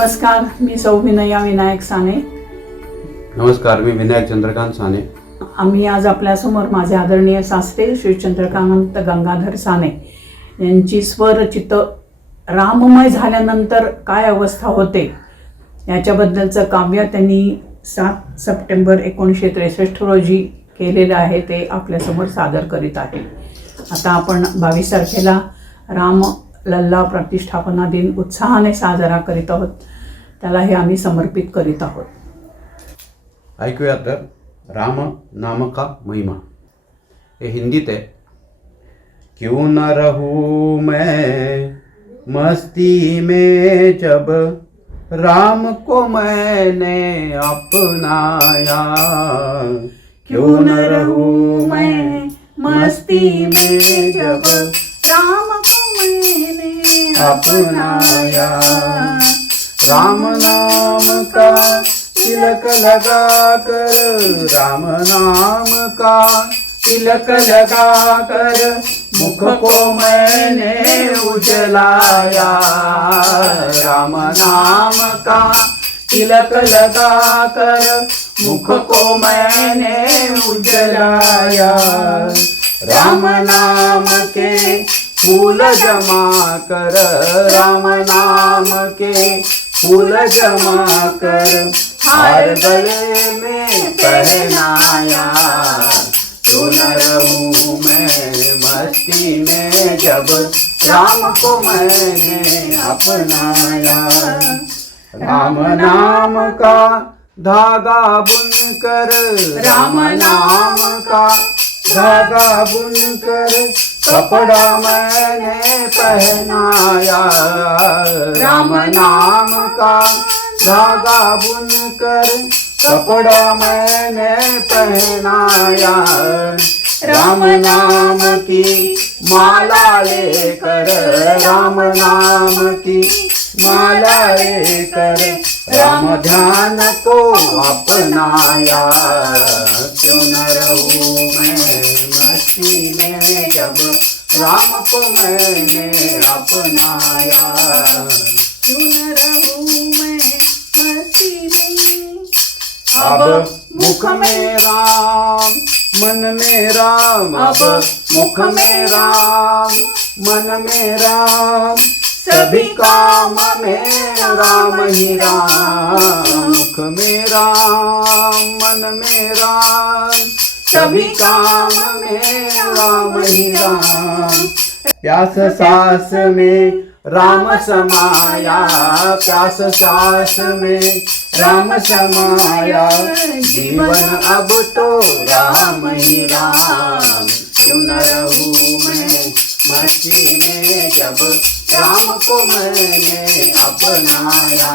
नमस्कार, मी सौ विनया विनायक साने. नमस्कार, मी विनायक चंद्रकांत साने. आम्ही आज आपल्यासमोर माझे आदरणीय सासरे श्री चंद्रकांत गंगाधर साने यांची स्वरचित राममय झाल्यानंतर काय अवस्था होते याच्याबद्दलचं काव्य त्यांनी 7 सप्टेंबर 1963 रोजी केलेलं आहे, ते आपल्यासमोर सादर करीत आहे. आता आपण 22 तारखेला राम लल्ला प्रतिष्ठापना दिन उत्साहाने साजरा करीत आहोत. त्याला हे आम्ही समर्पित करीत आहोत. ऐकूया तर राम नाम का महिमा. हे हिंदीत आहे. क्यों न रहूं मैं मस्ती में जब राम को मैंने अपनाया. क्यों न रहूं मैं मस्ती में जब राम को मैंने अपनाया. राम नाम का तिलक लगा कर, राम नाम का तिलक लगा कर मुख को मैंने उजलाया. राम नाम का तिलक लगा कर मुख को मैंने उजलाया. राम नाम के फूल जमा कर, राम नाम के फूल जमा कर हार गले में पहनाया. क्यों न रहूं मैं मस्ती में जब राम को मैंने अपनाया. राम नाम का धागा बुन कर, राम नाम का धागा बुन कर कपड़ा मैंने पहनाया. राम नाम का धागा बुन कर कपड़ा मैंने पहनाया. राम नाम की माला लेकर, राम नाम की माला लेकर राम ध्यान को अपनाया. क्यों न रहूं मैं मस्ती में जब राम को मैंने अपनाया. क्यों न रहूं मैं मस्ती में. अब मुख में राम मन में राम, अब मुख में राम मन में राम सभी काम में राम ही राम. मुख में राम मन में राम सभी काम में राम ही राम. प्यास सांस में राम समाया, प्यास सांस में राम समाया. जीवन अब तो राम ही राम. क्यों न रहूं मैं मस्ती में जब राम को मैंने अपनाया.